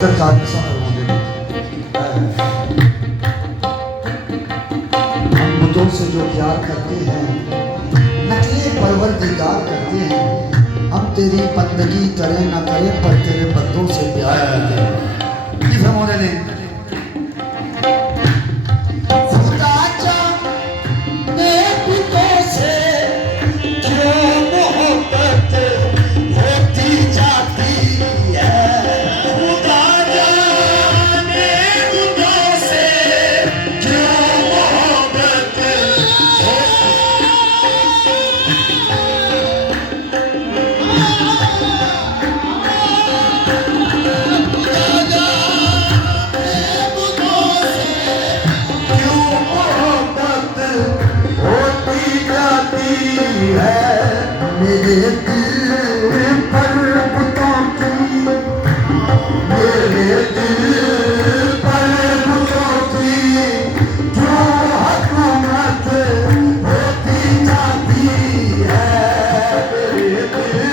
हम बुतों से जो प्यार करते हैं, नकली परवरदिगार करते हैं। हम तेरी बंदगी करें ना करें पर तेरे बंदों से प्यार करते हैं। ये फरमाने ने मेरे दिल पर बुतों की, मेरे दिल पर बुतों की क्यों हुकूमत होती जाती है। मेरे दिल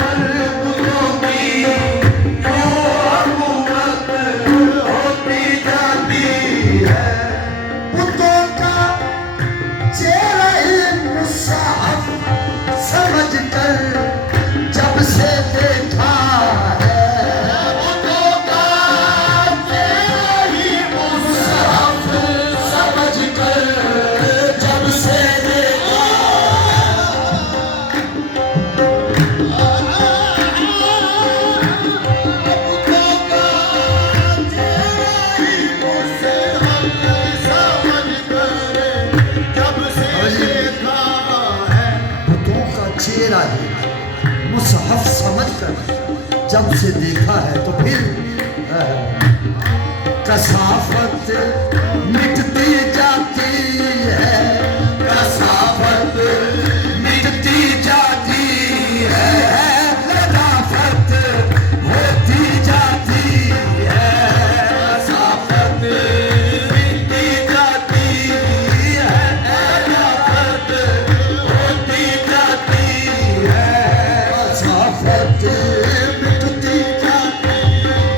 पर बुतों की होती जाती है। चेहरा है मुसहफ समझ कर जब से देखा है तो फिर कसाफत मिटती जाती है। कसाफत मिटती जाती है, लताफत होती जाती है। कसाफत मिटती जाती है, लताफत होती जाती है। कसाफत मिटती जाती है,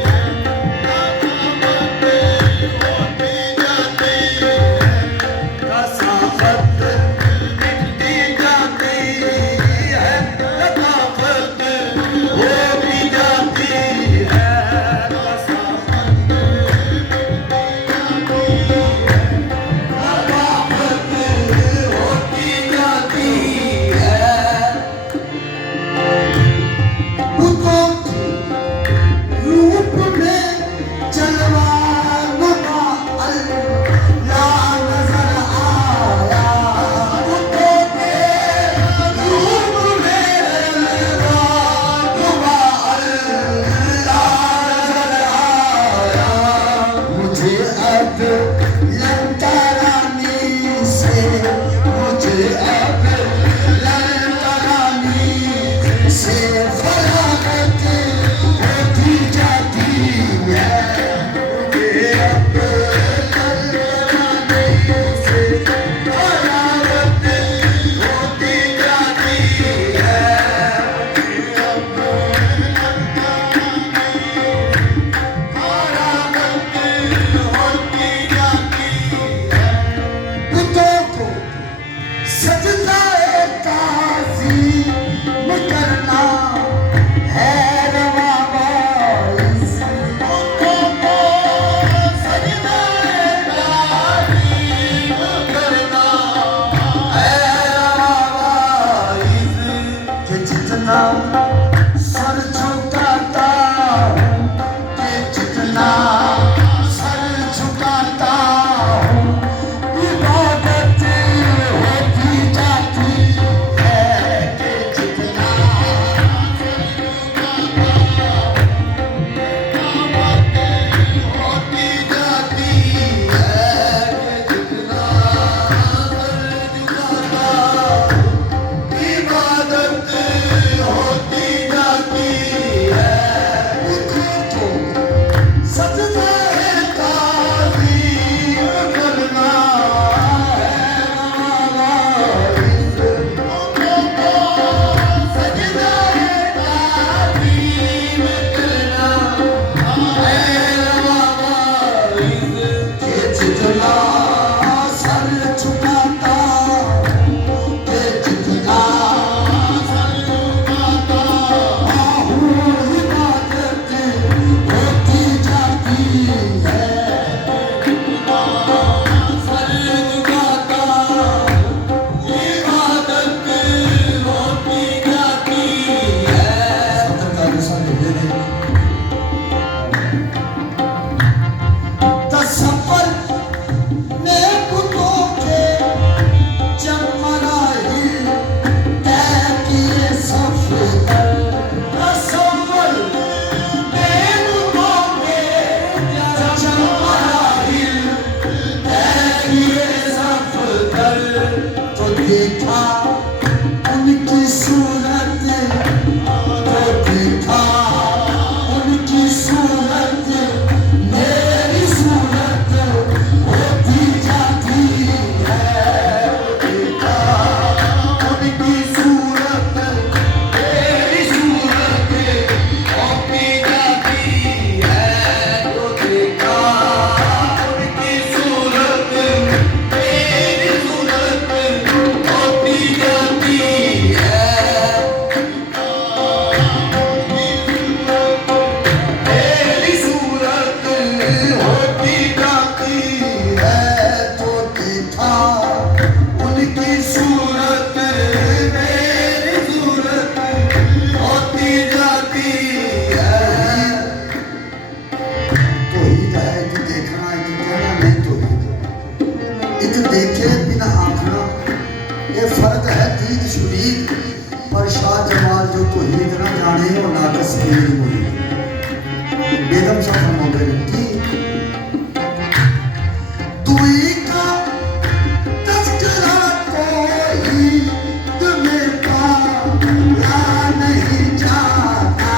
बिना आखना ये फर्क है दीद शुदीद पर शाह जमाल जो तो हीद ना जाने वो नाकस हीद मुरीद बेदम सा फरमाते हैं कि तुई का तज़किरा कोई तुम्हें पाया नहीं जाता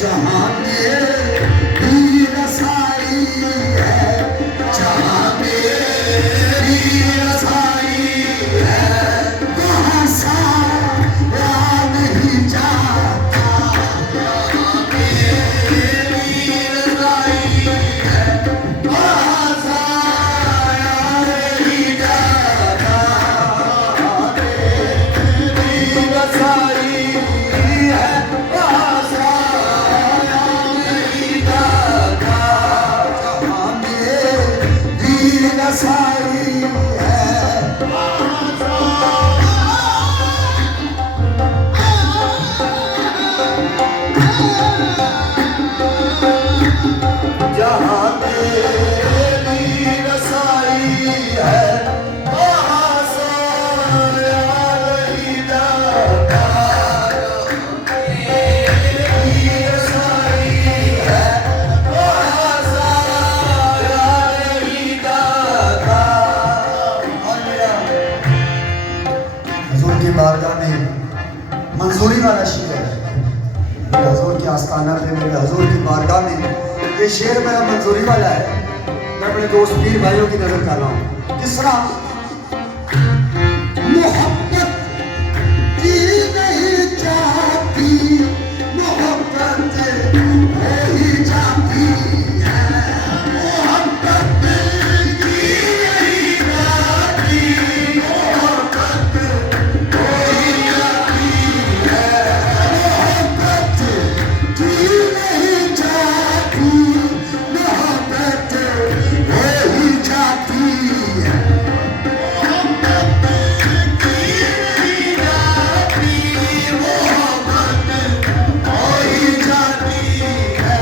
जहाँ मेरी रसाई है जहाँ मेरी रसाई है वहाँ साया नहीं जाता जहाँ मेरी रसाई है वहाँ साया नहीं जाता मेरी रसाई है वहाँ सारी है जहाँ तेरी रसाई है वहाँ साया नहीं जाता तेरी रसाई है वहाँ साया नहीं जाता। हजूर की बारगाह में मंजूरी वाला शेर है हजूर के आस्थाना पे मेरे हजूर की बारगाह में ये शेर मेरा मंजूरी वाला है। मैं अपने दोस्त पीर भाइयों की नजर कर रहा हूँ किस तरह मोहब्बत की नहीं जाती मोहब्बत हो ही जाती है मोहब्बत की नहीं जाती मोहब्बत हो ही जाती है मोहब्बत की नहीं जाती मोहब्बत हो ही जाती है मोहब्बत की नहीं जाती मोहब्बत हो ही जाती है।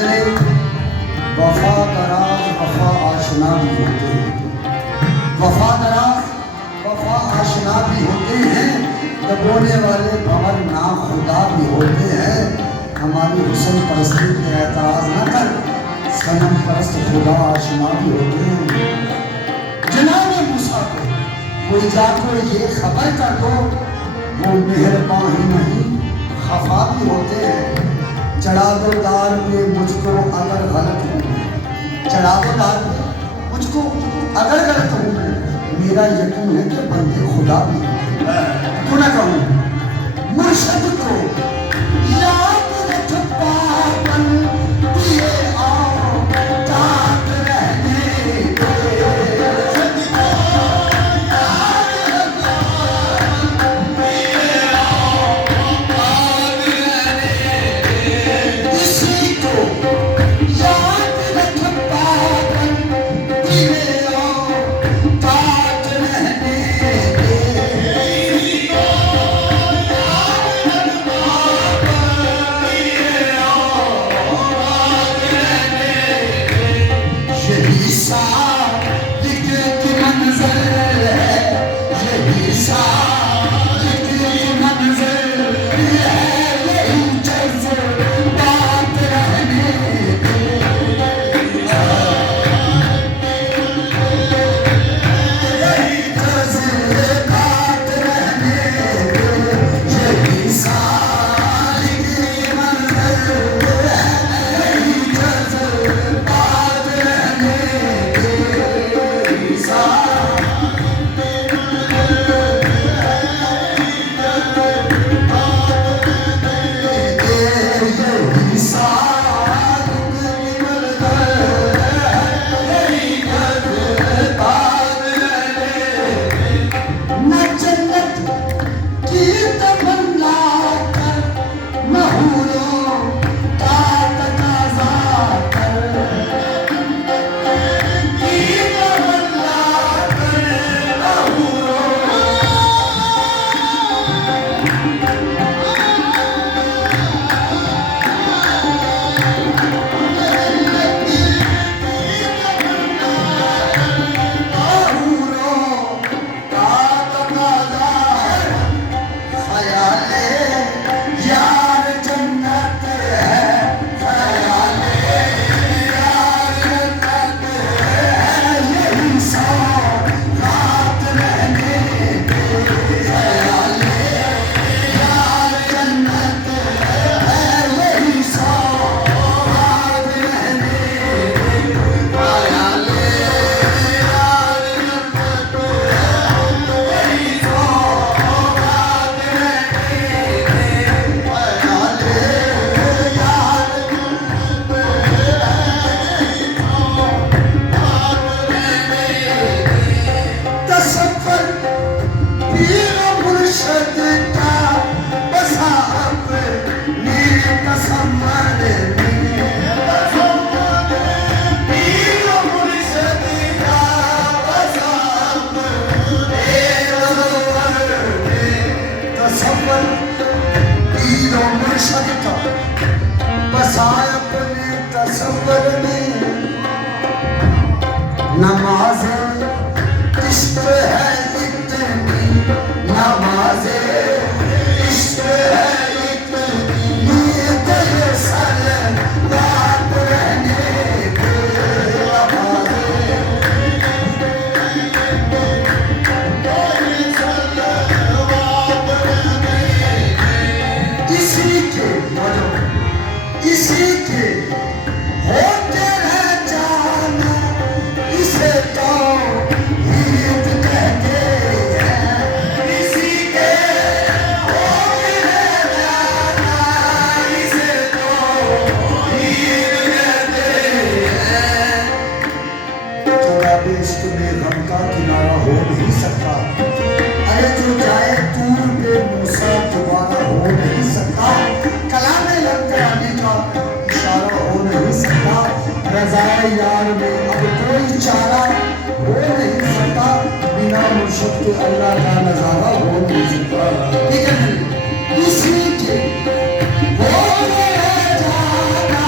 मेरे वफा दराज वफा आशना भी होते हैं, वफा दराज वफा आशना भी होते हैं, दबोने वाले भंवर ना खुदा भी होते हैं। हमारी हुस्न परस्ती पे एतराज न कर, सनम परस्त खुदा आशना भी होते हैं। जनाब मूसा को कोई जाकर ये खबर कर दो, वो मेहरबान ही नहीं खफा भी होते हैं। चढ़ा दो दार पे मुझको अगर गलत हूँ, चढ़ा दो दार पे मुझको अगर गलत हूँ, मेरा यकीन है कि बंदे खुदा भी क्यों ना कहूँ। मुर्शद को याद रख पावन दिए आओ ताक रहने नमाज इश्क है इतनी, नमाज इश्क है इतनी, तेरे सलावत रहने दे इसी के होते रह जाना, इसे तो ईद कहते हैं। इसी के होते रह जाना, इसे तो ईद कहते हैं। जनाब इश्क में गम का किनारा हो नहीं सकता, अरे जो जाए दूर पे मूसा दोबारा हो नहीं सकता। कलामे लगते आने का इशारा हो नहीं सकता, रज़ाए यार में अब कोई चारा हो नहीं सकता, बिना मुर्शिद के अल्लाह का नजारा हो नहीं सकता। ठीक है, इसी के होते रह जाना,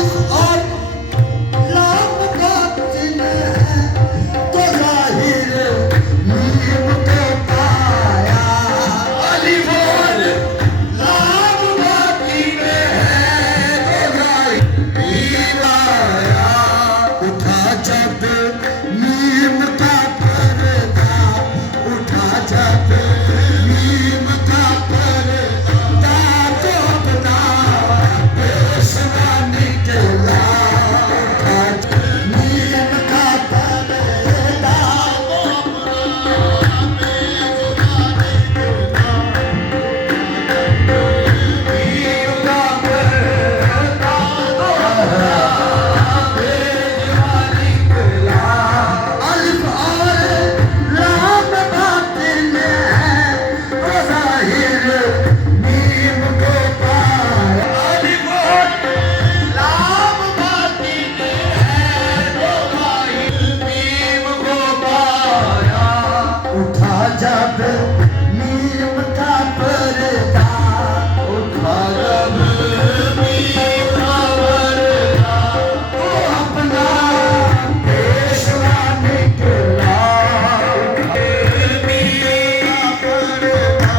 अलिफ और लाम बातिन है तो जाहिर मीम को पाया। अलिफ और लाम बातिन है तो जाहिर मीम आया। उठा जब मीम का पर्दा, उठा जब मीम का पर्दा तो अपना पेशवा निकला। उठा जब मीम का पर्दा तो अपना पेशवा निकला। मीम का पर्दा तो अपना पेशवा निकला। अलिफ और लाम बातिन है तो जाहिर मीम को पाया। अलिफ और लाम बातिन है तो जाहिर मीम को पाया। उठा जब मीम का पर्दा, उठा जब मीम का पर्दा तो अपना पेशवा निकला। मीम का पर्दा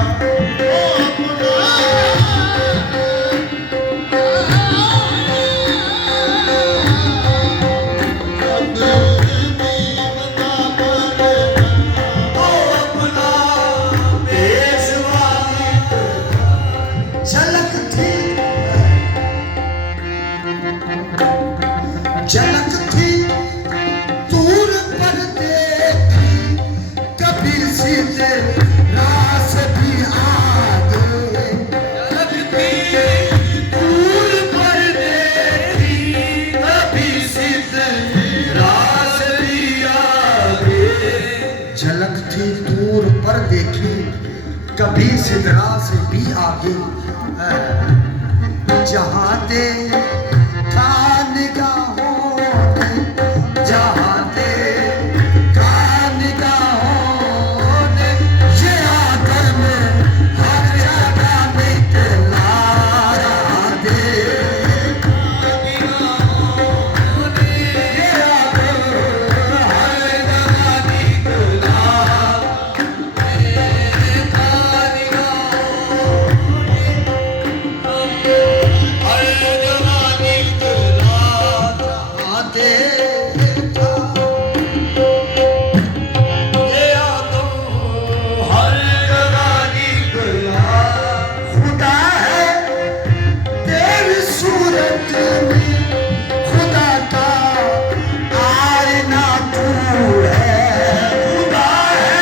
तो अपना पेशवा झलक थी, झलक थी दूर पर देखी, कभी सीधे रास भी आगे। झलक थी दूर पर देखी, कभी सीधे रास भी आगे। झलक थी दूर पर देखी, कभी सिदरा से भी आगे। जहाँ दे था निगाहों ने, जहाँ दे था निगाहों ने, ये आदम हर जगह निकला। जहाँ दे था निगाहों ने, ये आदम हर जगह निकला। खुदा है तेरी सूरत में, खुदा का आईना तू है। खुदा है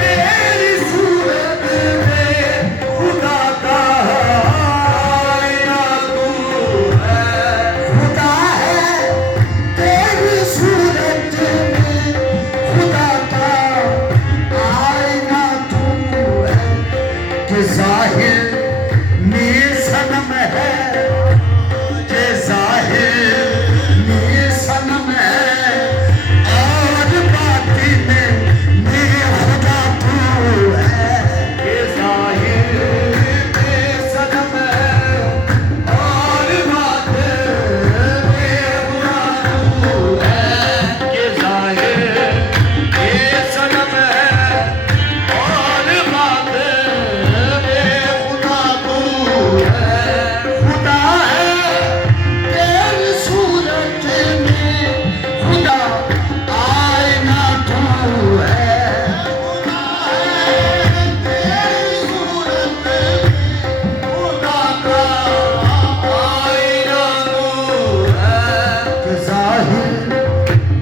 तेरी सूरत में, खुदा का आईना तू है। खुदा है तेरी सूरत में, खुदा का आईना तू है। कि जाहिर नीर सनम है, कि जाहिर नीर सनम है, और बातिन में खुदा तू है। कि जाहिर नीर सनम है, और बातिन में खुदा तू है। कि जाहिर नीर सनम है, और बातिन में खुदा तू है। खुदा है तेरी सूरत में, खुदा आईना तू है। खुदा है तेरी सूरत में, खुदा का आईना तू है। कि जाहिर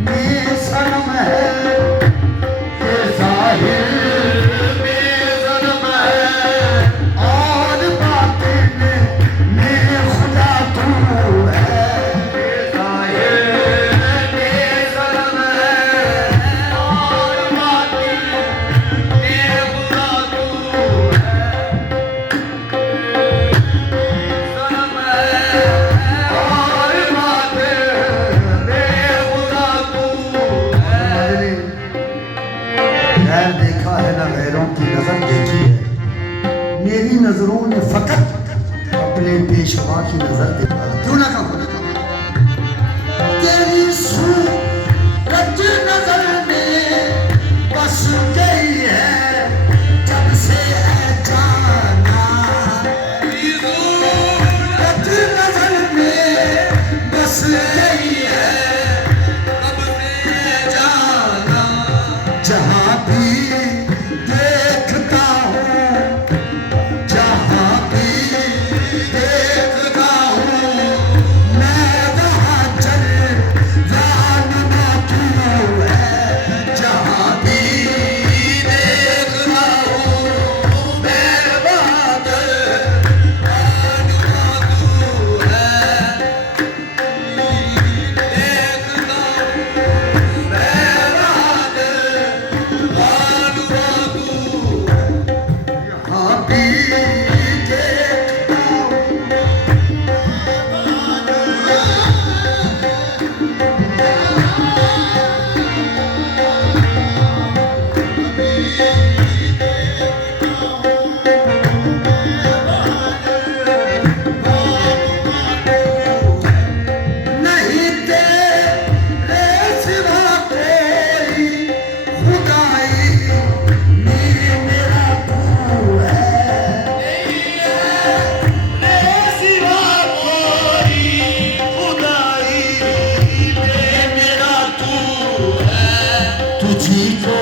में सनम है, कि जाहिर में सनम है, और बातिन में खुदा तू है। कि जाहिर में सनम है, और बातिन में खुदा तू है। सनम है, और बातिन में खुदा तू है। गैर देखा है ना गैरों की नजर देखी है, मेरी नजरों ने फकत अपने पेशवा की नजर देखा। क्यों ना कहो तेरी सूरत नजर में बस गई है जब से है जाना, सूरत नजर में बस गई है जब से है जाना। जहाँ भी देखता हूँ, जहाँ भी देखता हूँ, मैं वहाँ चल जानना तू है। जहाँ भी देखता हूँ, मैं वहाँ चल जानना तू है। देखता हूँ, मैं वहाँ चल जानना तू है। यहाँ भी देखता हूँ, नहीं तेरे सिवा कोई खुदाई, मेरा तू है। तेरे सिवा कोई खुदाई, मेरा तू है। तुझी को